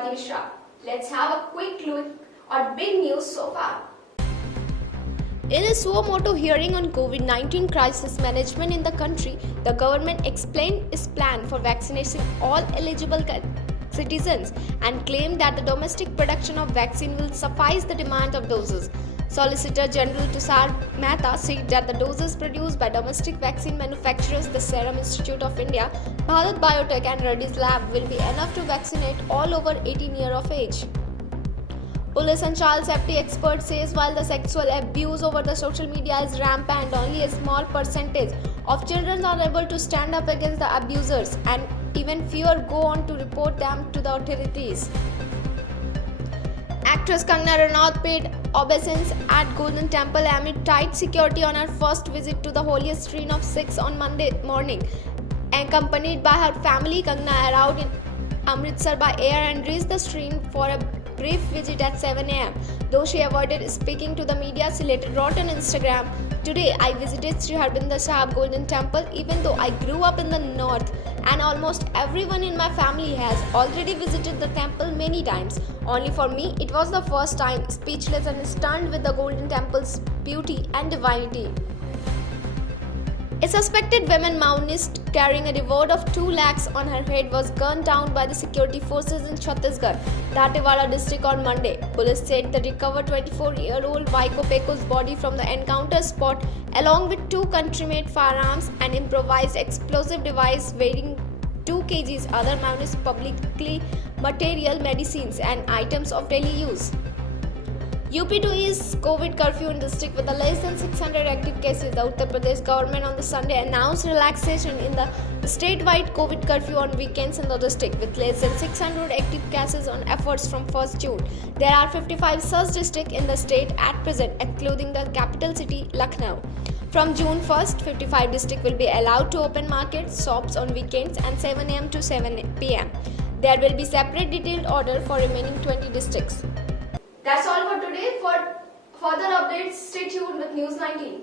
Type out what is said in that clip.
Swati Mishra. Let's have a quick look at big news so far. In a suo motu hearing on COVID-19 crisis management in the country, the government explained its plan for vaccinating all eligible citizens and claimed that the domestic production of vaccine will suffice the demand of doses. Solicitor General Tushar Mehta said that the doses produced by domestic vaccine manufacturers, the Serum Institute of India, Bharat Biotech and Reddy's Lab will be enough to vaccinate all over 18 years of age. Police and child safety experts says while the sexual abuse over the social media is rampant, only a small percentage of children are able to stand up against the abusers, and even fewer go on to report them to the authorities. Actress Kangana Ranaut paid obeisance at Golden Temple amid tight security on her first visit to the holiest shrine of Sikhs on Monday morning. Accompanied by her family, Kangana arrived in Amritsar by air and reached the shrine for a brief visit at 7 am. Though she avoided speaking to the media, she later wrote on Instagram, "Today I visited Sri Harbinder Sahib Golden Temple even though I grew up in the north and almost everyone in my family has already visited the temple many times. Only for me it was the first time, speechless and stunned with the Golden Temple's beauty and divinity." A suspected woman Maoist carrying a reward of 2 lakhs on her head was gunned down by the security forces in Chhattisgarh, Dantewada district on Monday. Police said they recovered 24-year-old Vaiko Peko's body from the encounter spot along with 2 country-made firearms, an improvised explosive device weighing 2 kgs, other Maoist publicly material, medicines and items of daily use. UP to ease COVID curfew in district with less than 600 active cases. The Uttar Pradesh government on the Sunday announced relaxation in the statewide COVID curfew on weekends in the district with less than 600 active cases on efforts from 1st June. There are 55 such districts in the state at present, including the capital city Lucknow. From June 1st, 55 districts will be allowed to open markets, shops on weekends and 7 am to 7 pm. There will be separate detailed order for remaining 20 districts. That's all for today. For further updates, stay tuned with News 19.